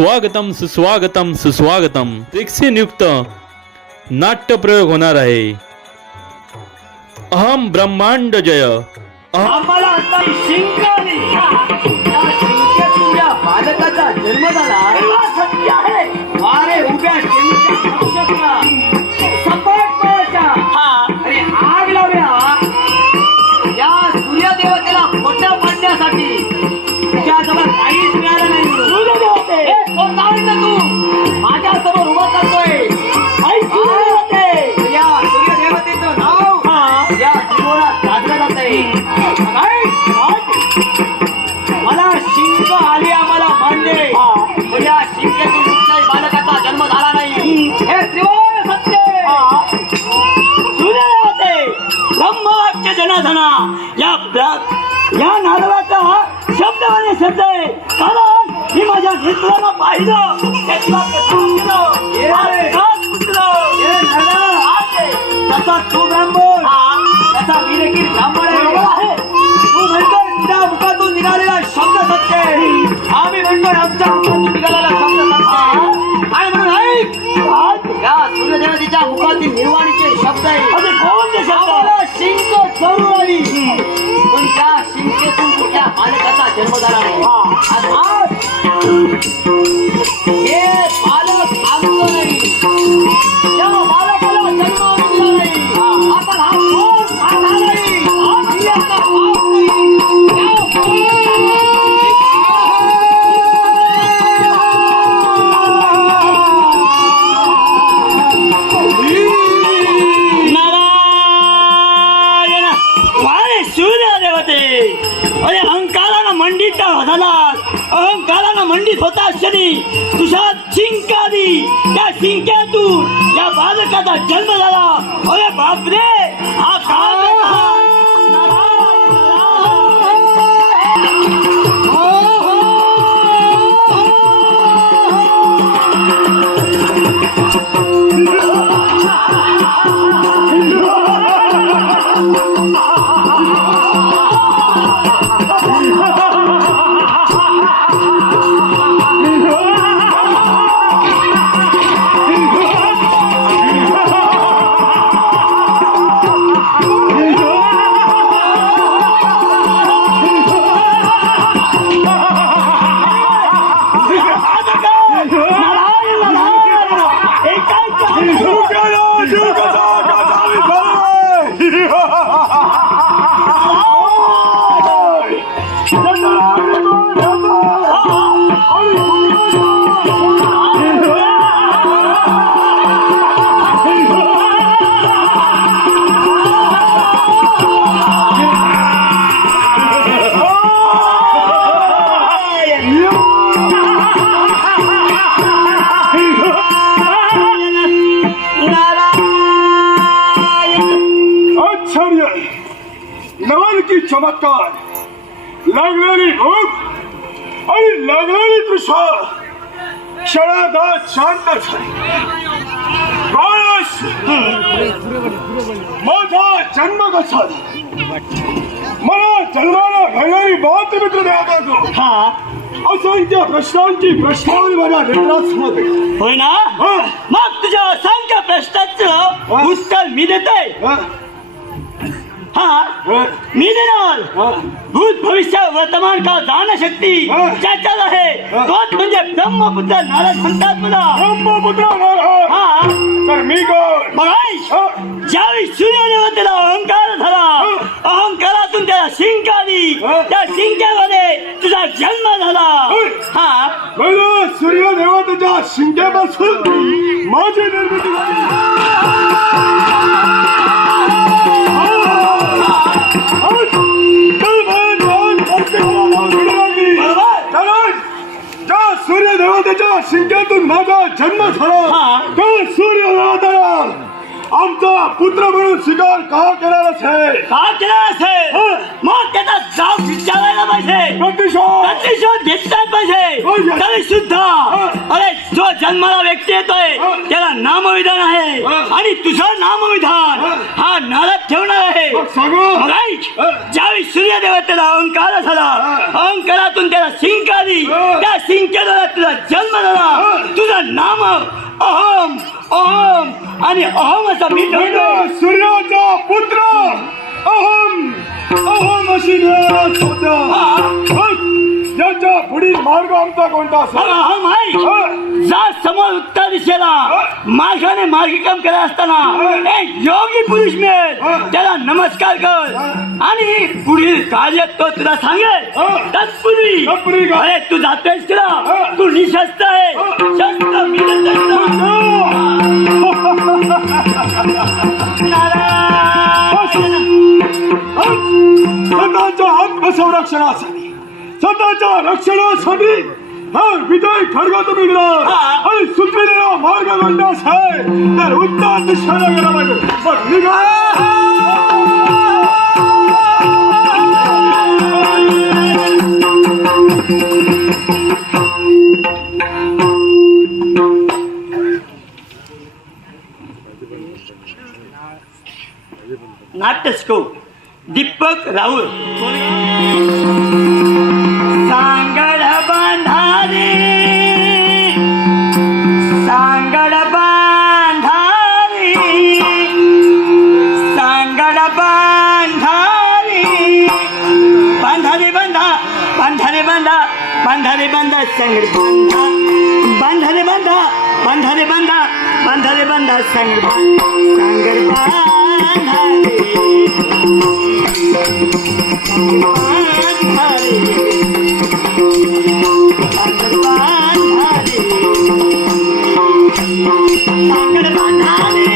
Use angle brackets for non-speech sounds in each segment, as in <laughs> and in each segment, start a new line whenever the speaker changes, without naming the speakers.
स्वागतम सुस्वागतम सुस्वागतम. प्रेक्षे नियुक्त. नाट्य प्रयोग होणार आहे. अहम ब्रह्मांड जय.
आम्हाला आता शिंक आली त्या शिंकेतून या बालकाचा जन्म झाला. शब्द आणि शब्द आहे कारण मी माझ्या मित्राला पाहिलं त्यातला कसा उठलं, आकाश उठलं. आज आहे. तसा तू ब्राह्मण तसा मी देखील ब्राह्मण आहे तू म्हणतोय तुझ्या मुखातून निघालेला शब्द सत्य आहे आम्ही म्हणतोय आमच्या मुखातून निघालेला शब्द शिंकेतून कुठल्या बालकाचा जन्म झाला नाही आणि आज हे अहंकारानं मंडित होता शनी तुझ्या शिंकादी त्या शिंक्यातून या बालकाचा जन्म झाला. अरे बापरे! हा काळ
लागणारी भूक आणि लागणारी तृषा क्षणादात शांत माझा जन्म कसा? मला जन्माला घडणारी बात मित्र असंख्य प्रश्नांची प्रश्नावली माझ्या.
होय ना मग तुझ्या असंख्य प्रश्नाचं. उत्तर मी देतोय
हा,
मी देणार. भूत भविष्य वर्तमान काळ जाण शक्ती. ज्याच्यात आहे. तोच म्हणजे ब्रह्मपुत्र नारद म्हणतात मला
ब्रह्मपुत्र.
हा
तर मी कोण
मग ऐक, ज्यावेळी सूर्यदेवतेला अहंकार झाला अहंकारातून त्याला शिंक आली. त्या शिंक्यामध्ये तुझा जन्म झाला. हा
मला सूर्य देवतेच्या शिंक्यापासून माझी निर्मिती झाली. शिंक्यातून माझा जन्म. झाला त्या सूर्य आमचा पुत्र म्हणून स्वीकार का केलेलाच आहे
का
हा.
मग त्याचा जाब विचारायला पाहिजे
प्रतिशोध
प्रतिशोध घेतलाच
हो,
पाहिजे. तरी सुद्धा अरे जो जन्माला व्यक्ती येतोय
हा.
त्याला नामविधान आहे. आणि तुझं नामविधान
हा.
हा नारद ठेवणार आहे
मग सांगा?
ऐक ज्यावेळी सूर्यदेवतेला अहंकार झाला अहंकारातून त्याला सिंक आली. त्या सिंकेद्वारा तुझा जन्म झाला. तुझं नाम अहम अहम आणि अहम असा मी ठेवतो.
सूर्याचा पुत्र अहम अहम अशी याच्या पुढील मार्ग आमचा कोणता असेल
अहम ऐक जा समोर उत्तर दिशेला मार्गाने मार्गिकम करत असताना एक योगी पुरुष मिळेल त्याला नमस्कार कर आणि पुढील कार्य तो तुला सांगेल तत्पूर्वी? अरे तू जातोयस तुला तू निशस्त्र आहे शस्त्र मी. नारायण.
स्वतःच्या आत्मसंरक्षणासाठी स्वतःच्या रक्षणासाठी हा विजय खडगा तुम्ही दिला आणि सुचलेला मार्ग म्हणण्यास आहे तर उत्तर दिशेला गेला पाहिजे मग निघा
नाट्यस्कोप दीपक राहुल संग बांधा। बंधन रे बांधा बांधा रे बांधा संग संग बांधा संग बांधा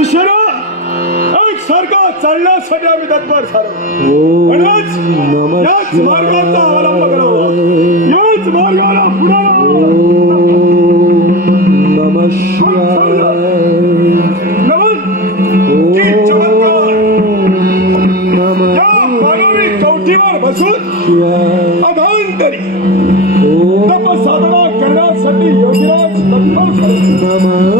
दिशेनं एक सारखा चालण्यासाठी आम्ही तत्पर झालो म्हणूनच याच मार्गाचा अवलंब करावा याच मार्गाला पुढे चौकीवर बसून अधांतरी तपसाधना करण्यासाठी योगीराज तत्पर झाले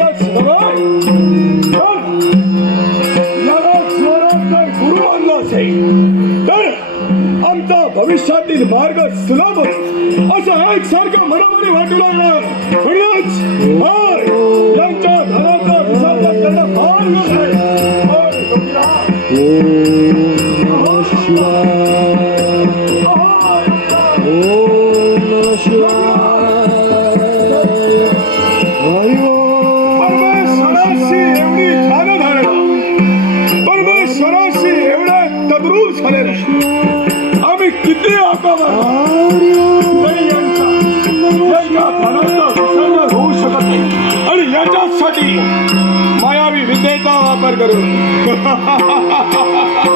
भविष्यातील मार्ग सुलभ होईल. असं एक सारखं मनामध्ये वाटू लागलं म्हणूनच होय, यांच्या धनाचा विसर्जन करणं फार योग्य आहे. garoto? <laughs>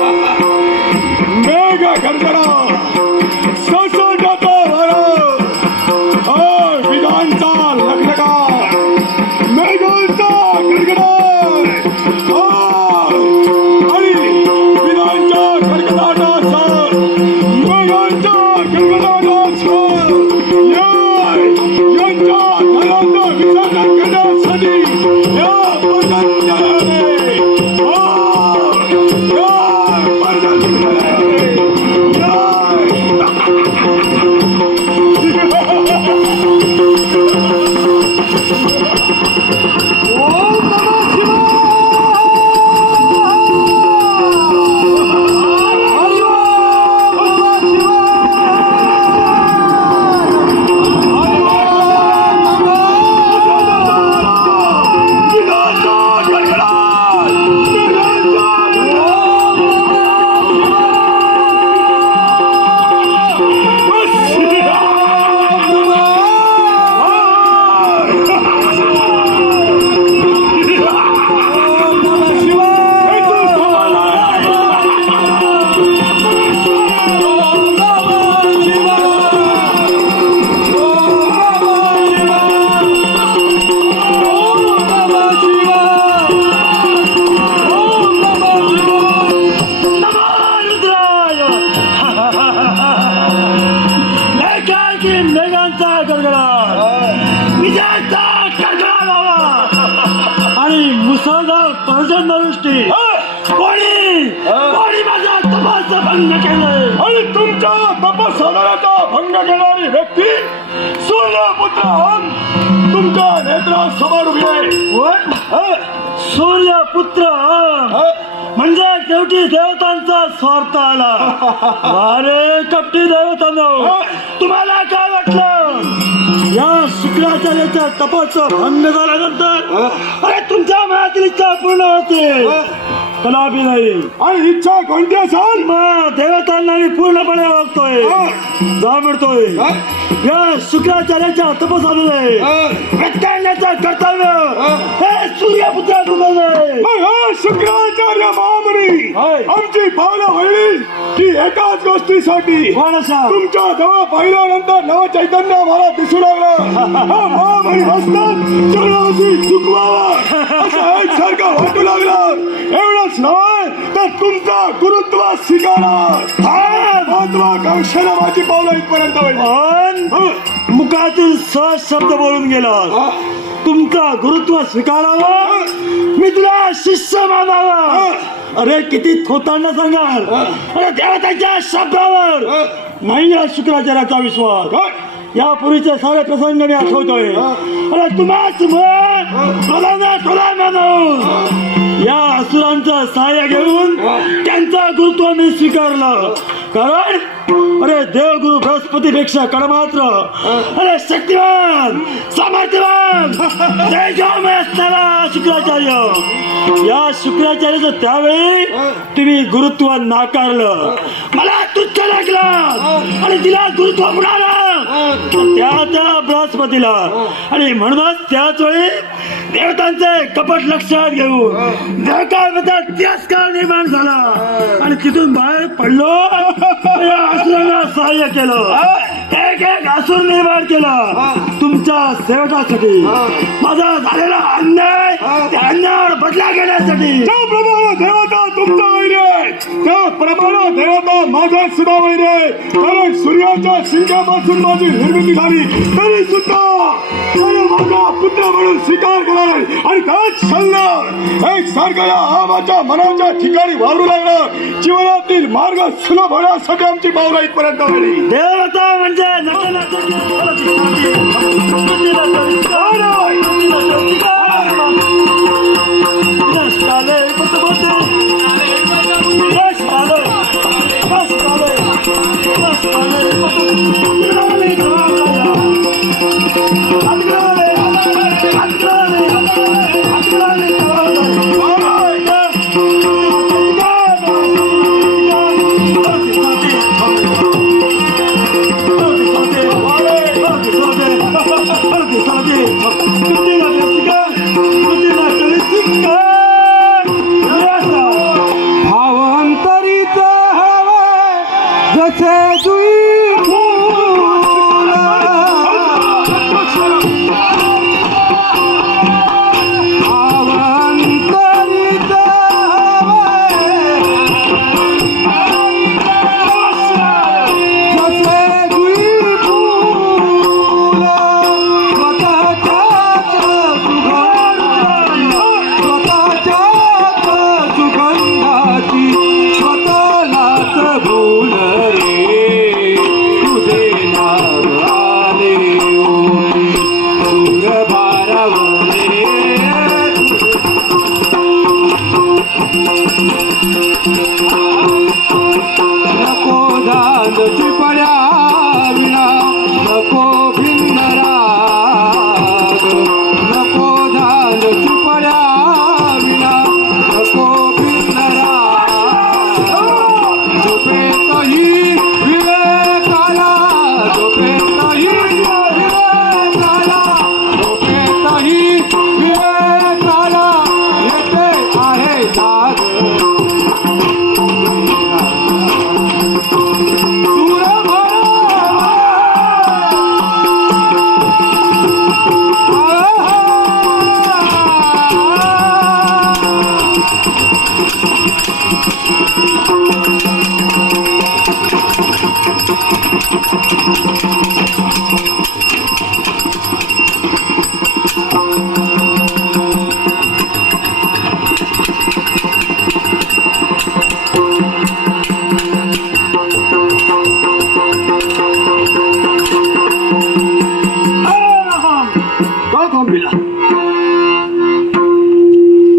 सूर्यपुत्र हम तुमच्या उभी आहे.
म्हणजे शेवटी देवतांचा स्वार्थ आला. <laughs> अरे कपटी देवतांनो तुम्हाला काय वाटलं? या शुक्राचार्याच्या तपाचं भंग झाल्यानंतर अरे तुमच्या मनातील इच्छा पूर्ण होते. कदापि नाही.
आणि इच्छा कोणती असाल?
मग देवतांना मी पूर्णपणे ओळखतोय. जाणवतोय या शुक्राचार्याच्या तपसाने व्यक्तांण्याचं कर्तव्य हे सूर्यपुत्र
मग शुक्राचार्य महामुनी आमची पावलं वळली की एकाच गोष्टीसाठी. तुमच्या जवळ पाहिल्यानंतर नव चैतन्य मला दिसू लागलं. हा महामुनी असतात चरणाशी चुकवावा असं एकसारखं वाटू लागलं. एवढंच नव्हे तर तुमचा गुरुत्व स्वीकारा. माझी पावलं इथपर्यंत
मुखातून सहज शब्द बोलून गेला तुमचा गुरुत्व स्वीकारावा? मी तुला शिष्य मानावा. अरे किती थोतांना सांगाल. अरे देवताच्या शब्दावर. नाही या शुक्राचार्याचा विश्वास. यापूर्वीचे सारे प्रसंग मी आठवतोय. अरे तुम्हाच तुला मानून या असुरांचं सहाय्य घेऊन त्यांचं गुरुत्व मी स्वीकारलं. कारण अरे देवगुरु बृहस्पतीपेक्षा कडमात्र. अरे शक्तिवान सामर्थ्यवान. जय असणारा शुक्राचार्य. या शुक्राचार्याचं त्यावेळी तुम्ही गुरुत्व नाकारलं. मला तुच्छ लागलं. आणि तिला गुरुत्व मिळालं. त्या त्या बृहस्पतीला. आणि म्हणूनच त्याच वेळी देवतांचे कपट लक्षात घेऊन देवतांबद्दल तिरस्कार निर्माण झाला. आणि तिथून बाहेर पडलो. <laughs> असुरांना सहाय्य केलं. एक एक असुर निर्माण केला. तुमच्या सेवकासाठी. माझा झालेला अन्याय त्या अन्यायावर बदला घेण्यासाठी.
ज्याप्रमाणे देवता तुमचा वैरी
त्याप्रमाणे देवता माझा सुद्धा वैर कारण सूर्याच्या शिंगापासून माझी निर्मिती झाली तरी सुद्धा माझा पुत्र म्हणून स्वीकार नाही. आणि त्याच क्षणाला एक सारखा या आमाच्या मनाच्या ठिकाणी वावरू लागला. जीवनातील मार्ग सुलभ होण्यासाठी आमची पावलं आली
देवता म्हणजे नटनाट्याची
ভক্ত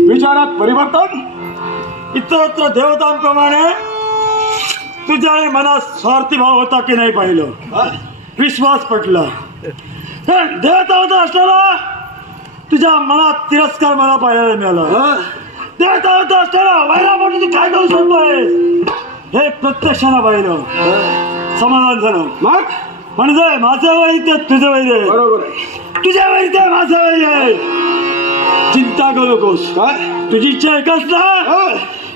विचारात परिवर्तन?
इतरत्र देवतांप्रमाणे तुझ्याही मनात स्वार्थी भाव होता की नाही पाहिलं विश्वास पटला। देवता होता असताना तुझ्या मनात तिरस्कार मला पाहायला मिळाला। देवता होता असताना वैरामध्ये तू काय करू शकतोय हे प्रत्यक्षानं पाहिलं समाधान झालं।
मग?
म्हणजे माझं ते तुझं आहे.
बरोबर
तुझ्या ते माझं आहे. चिंता करू नकोस। तुझी इच्छा एकच ना?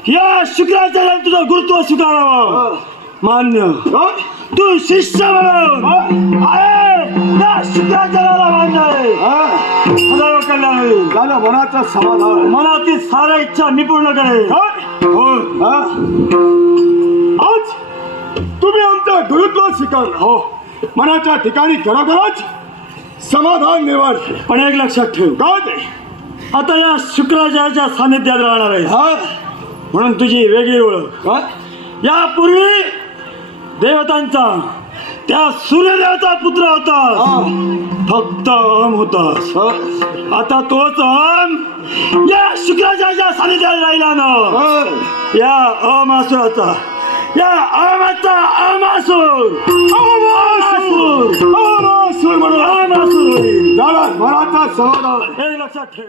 या शुक्राचार्याला तुझं गुरुत्व स्वीकारावं। मान्य.
मग?
तू शिष्य म्हणून.
हा,
कल्याण. होईल
झालं मनाचं समाधान.
मनातील साऱ्या इच्छा मी पूर्ण करेन. हो?
हा? आज तुम्ही आमचं गुरुत्व स्वीकारलं हो. मनाच्या ठिकाणी खरोखरच समाधान झालं.
पण एक लक्षात ठेव.
काय ते?
आता या शुक्राचार्याच्या सानिध्यात राहणार आहे
हा?
म्हणून तुझी वेगळी ओळख? यापूर्वी देवतांचा त्या सूर्यदेवता पुत्र होता. फक्त अहम होतास
हा?
आता तोच अहम या शुक्राचार्याच्या सानिध्यात राहिला ना? या अमासुराचा या अहमाचा अमासूर अमासूर
अमासूर म्हणून
अमासूर
झालं मनाचा समाधान
हे लक्षात ठेव.